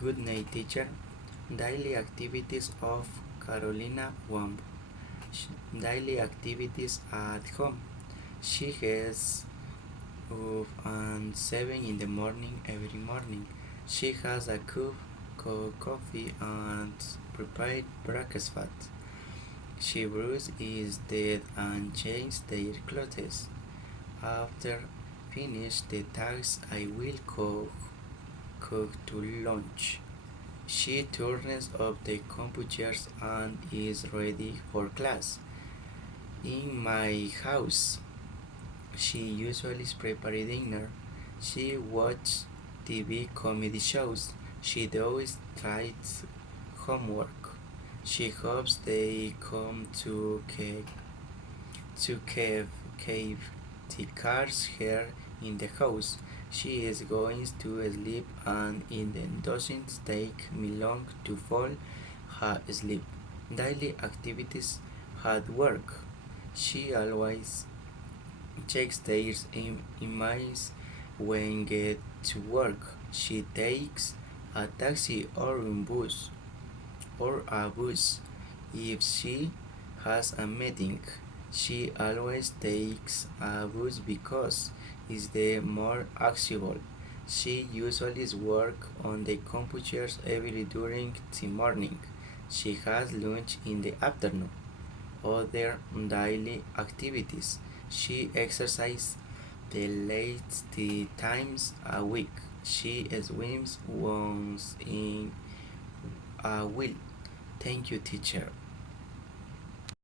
Good night, teacher. Daily activities of Carolina Womb. Daily activities at home. She gets up at 7 in the morning every morning. She has a cup of coffee and prepared breakfast. She brushes his teeth and changes their clothes. After finish the tasks, I will cook to lunch. She turns off the computers and is ready for class. In my house, she usually prepares dinner. She watches TV comedy shows. She does tries homework. She hopes they come to keep the cars here in the house. She is going to sleep and it doesn't take me long to fall asleep. Daily activities at work. She always checks their emails when get to work. She takes a taxi or a bus if she has a meeting. She always takes a bus because it's the more accessible. She usually works on the computers every during the morning. She has lunch in the afternoon. Other daily activities. She exercises the late times a week. She swims once in a week. Thank you, teacher.